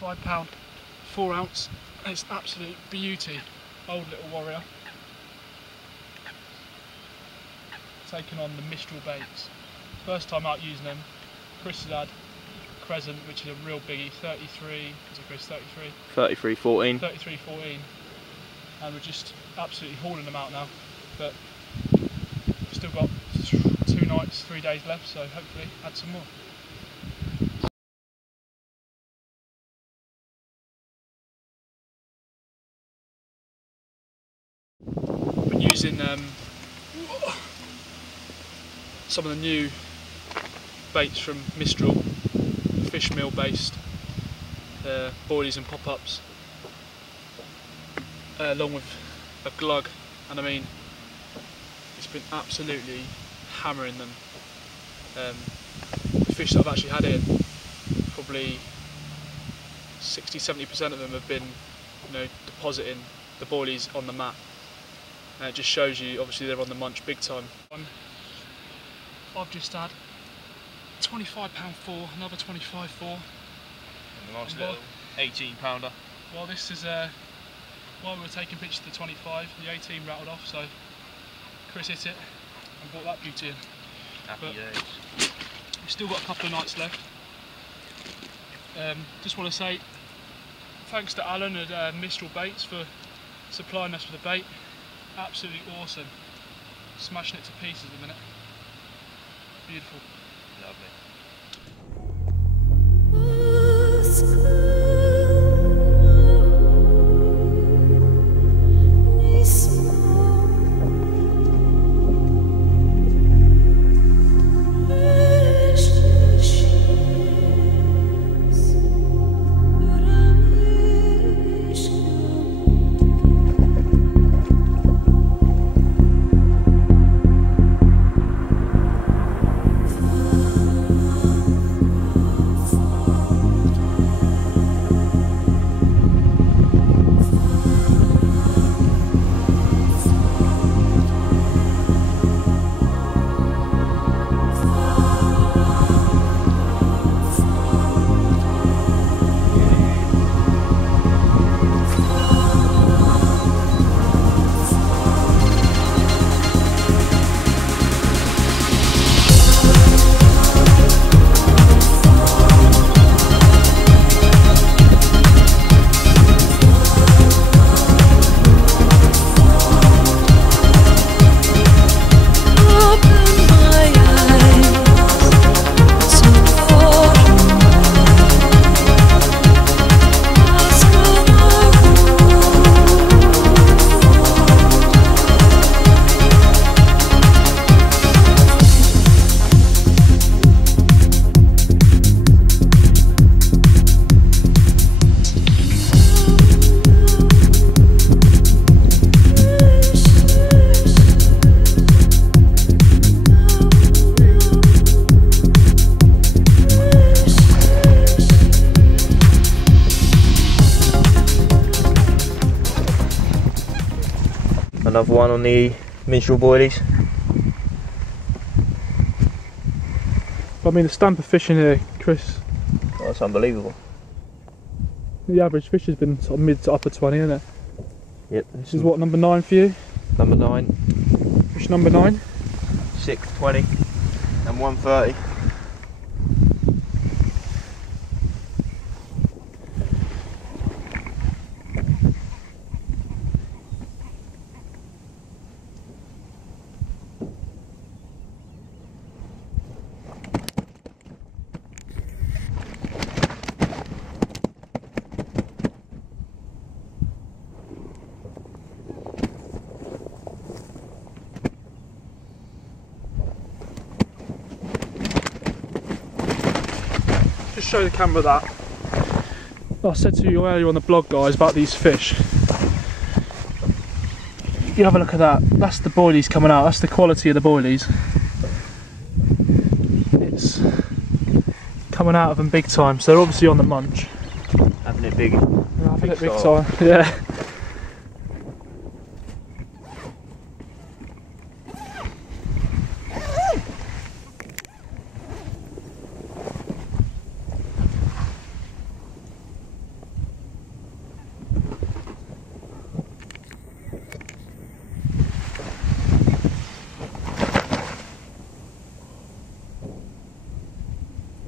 £25, 4 ounce. It's absolute beauty. Old little warrior. Taking on the Mistral baits. First time out using them. Chris has had Crescent, which is a real biggie, 33, is it Chris, 33? 33.14. 33.14. And we're just absolutely hauling them out now. But we've still got 2 nights, 3 days left, so hopefully add some more. Been using some of the new baits from Mistral, fish meal based boilies and pop-ups, along with a glug, and I mean it's been absolutely hammering them. The fish that I've actually had in, probably 60–70% of them have been, you know, depositing the boilies on the mat, and it just shows you obviously they're on the munch big time. I've just had £25 4, another 25 4. And a nice little 18-pounder. Well, this is while we were taking pictures of the 25, the 18 rattled off, so Chris hit it and brought that beauty in. Happy days. We've still got a couple of nights left. Just want to say thanks to Alan at Mistral Baits for supplying us with the bait. Absolutely awesome. Smashing it to pieces at the minute. Beautiful. Lovely. Another one on the Mistral boilies. I mean, the stamp of fish in here, Chris. Oh, that's unbelievable. The average fish has been sort of mid to upper 20, isn't it? Yep. This is what, number 9 for you? Number 9. Fish number 9? 620 and 130. Show the camera that. I said to you earlier on the blog, guys, about these fish. You have a look at that. That's the boilies coming out. That's the quality of the boilies. It's coming out of them big time. So they're obviously on the munch. Having it big. Having it big time. Yeah.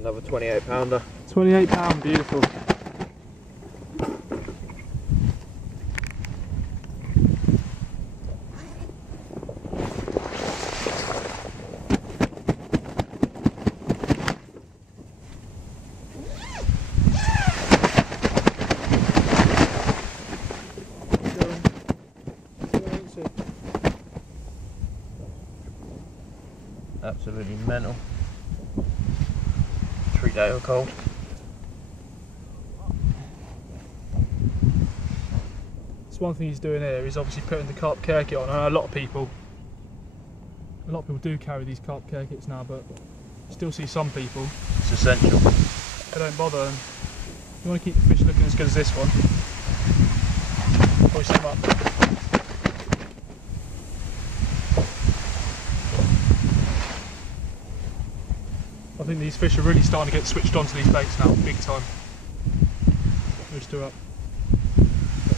Another 28 pounder. 28 pound, beautiful. Absolutely mental. 3-day or cold. So one thing he's doing here is obviously putting the carp care kit on. I know a lot of people do carry these carp care kits now, but I still see some people. It's essential. They don't bother. And you want to keep the fish looking as good as this one. Hoist them up. I think these fish are really starting to get switched onto these baits now, big time. We're still up.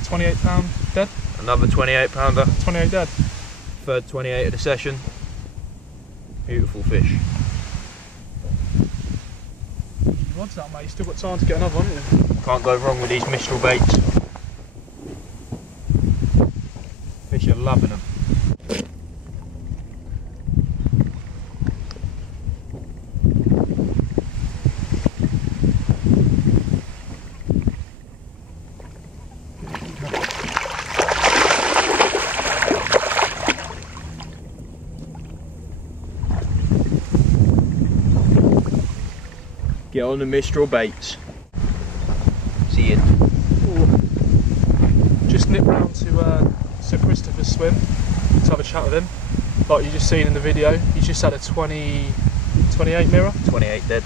28 pound dead? Another 28 pounder. 28 dead. Third 28 of the session. Beautiful fish. What's that, mate? You still got time to get another one, haven't you? Can't go wrong with these Mistral baits. Fish are loving them. Get on the Mistral baits. See you. Just nip round to Sir Christopher's swim to have a chat with him. Like you just seen in the video, he's just had a 28 mirror. 28 dead.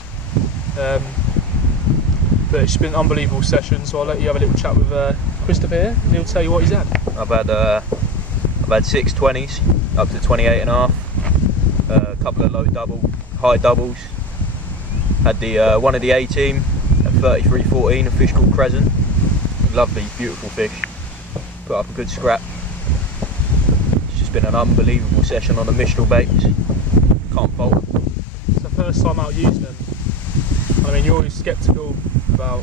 But it's been an unbelievable session, so I'll let you have a little chat with Christopher here, and he'll tell you what he's had. I've had 6 20s, up to 28 and a half. A couple of high doubles. Had the one of the A team at 33.14, a fish called Crescent. Lovely, beautiful fish. Put up a good scrap. It's just been an unbelievable session on the Mistral baits. Can't fault. It's the first time out using them. I mean, you're always sceptical about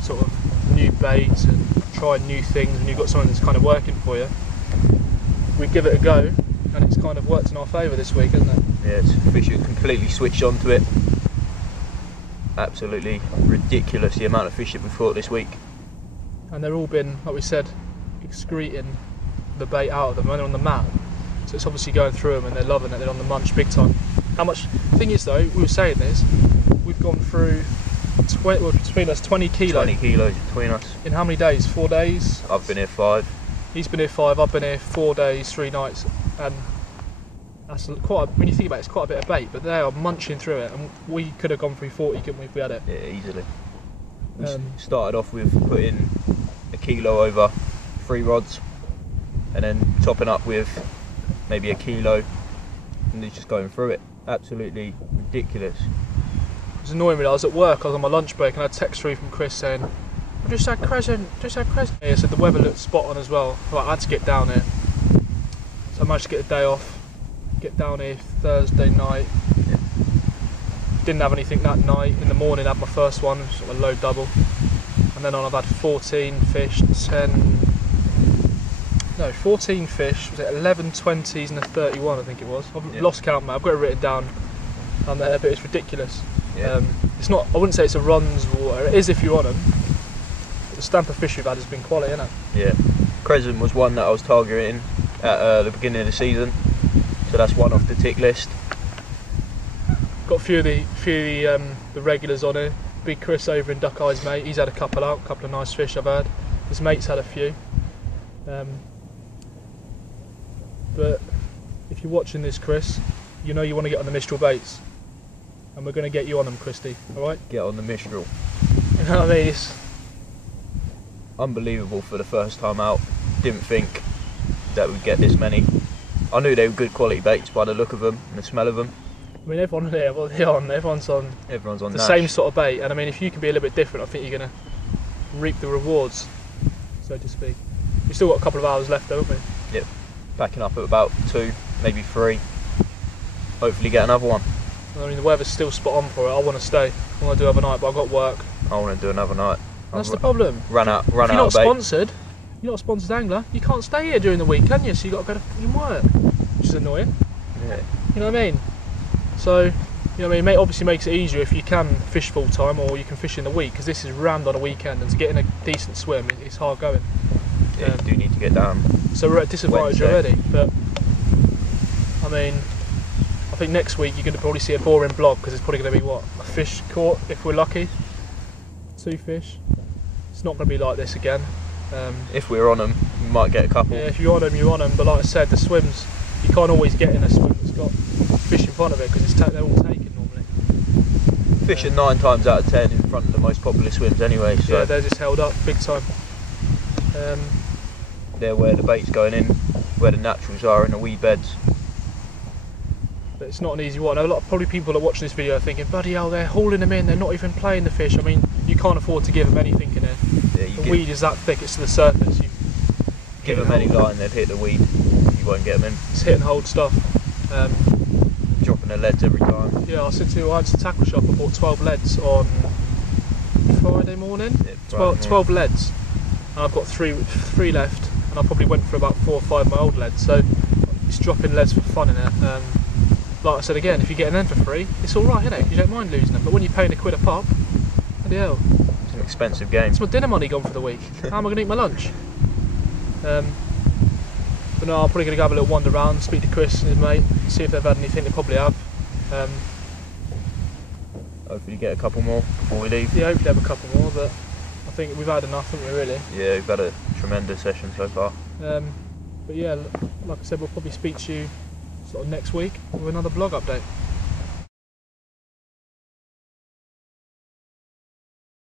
sort of new baits and trying new things when you've got something that's kind of working for you. We give it a go, and it's kind of worked in our favour this week, hasn't it? Yeah, it's fish are completely switched onto it. Absolutely ridiculous the amount of fish that we've caught this week. And they're all been, like we said, excreting the bait out of them when they're on the mat. So it's obviously going through them and they're loving it, they're on the munch big time. How much, the thing is though, we were saying this, we've gone through, between us 20 kilos. 20 kilos between us. In how many days? 4 days? I've been here 5. He's been here 5, I've been here 4 days, 3 nights. And that's quite, when you think about it, it's quite a bit of bait, but they are munching through it, and we could have gone through 40, couldn't we, if we had it? Yeah, easily. We started off with putting a kilo over 3 rods, and then topping up with maybe a kilo, and it's just going through it. Absolutely ridiculous. It was annoying me. I was at work, I was on my lunch break, and I had a text through from Chris saying, I just had Crescent, just had Crescent. Yeah, so the weather looked spot on as well. I had to get down here. So I managed to get a day off, get down here Thursday night. Didn't have anything that night. In the morning I had my first one, sort of a low double. And then on I've had 14 fish, 14 fish, was it 11 20s and a 31 I think it was. I've lost count, mate. I've got it written down on there, but it's ridiculous. Yeah. It's not, I wouldn't say it's a runs water, it is if you're on them. But the stamp of fish we've had has been quality, isn't it? Yeah. Crescent was one that I was targeting at the beginning of the season, so that's one off the tick list. Got a few of the regulars on here. Big Chris over in Duck Eyes, mate. He's had a couple out, a couple of nice fish I've had. His mate's had a few. But if you're watching this, Chris, you know you want to get on the Mistral baits, and we're going to get you on them, Christy. All right? Get on the Mistral. You know what I mean? It's unbelievable for the first time out. Didn't think that we'd get this many. I knew they were good quality baits by the look of them and the smell of them. I mean, everyone here, everyone's on the Nash. Same sort of bait, and I mean, if you can be a little bit different, I think you're going to reap the rewards, so to speak. We've still got a couple of hours left, haven't we? Yep. Packing up at about 2, maybe 3. Hopefully get another one. I mean, the weather's still spot on for it. I want to stay. I want to do overnight, but I've got work. I want to do another night. That's the problem. Run out If you're of not bait. sponsored, you're not a sponsored angler, you can't stay here during the week, can you? So you've got to go to fucking work, which is annoying. Yeah. You know what I mean? So, you know what I mean? It obviously makes it easier if you can fish full time or you can fish in the week, because this is rammed on a weekend, and to get in a decent swim, it's hard going. Yeah, you do need to get down. So we're at a disadvantage Wednesday. already, but I mean, I think next week you're going to probably see a boring vlog, because it's probably going to be what, a fish caught if we're lucky, 2 fish. It's not going to be like this again. If we're on them, we might get a couple. Yeah, if you're on them, you're on them. But like I said, the swims, you can't always get in a swim that's got fish in front of it, because they're all taken normally. Fishing 9 times out of 10 in front of the most popular swims anyway. So Yeah, they're just held up big time. they're where the bait's going in, where the naturals are in the wee beds. But it's not an easy one. A lot of probably people that watch this video are thinking, bloody hell, they're hauling them in, they're not even playing the fish. I mean, you can't afford to give them anything in there. Yeah, The weed is that thick, it's to the surface. You give them any line, they'd hit the weed. You won't get them in. It's hit and hold stuff. Dropping the leads every time. Yeah, I went to the tackle shop and bought 12 leads on Friday morning. Yeah, 12 leads. And I've got three left, and I probably went for about 4 or 5 of my old leads. So it's dropping leads for fun in it. Like I said again, if you're getting them for free, it's alright, isn't it? You don't mind losing them. But when you're paying £1 a pop, bloody hell. It's an expensive game. It's my dinner money gone for the week. How am I going to eat my lunch? But no, I'm probably going to go have a little wander around, speak to Chris and his mate, see if they've had anything. They probably have. Hopefully get a couple more before we leave. Yeah, hopefully have a couple more, but I think we've had enough, haven't we, really? Yeah, we've had a tremendous session so far. But yeah, like I said, we'll probably speak to you sort of next week with another vlog update.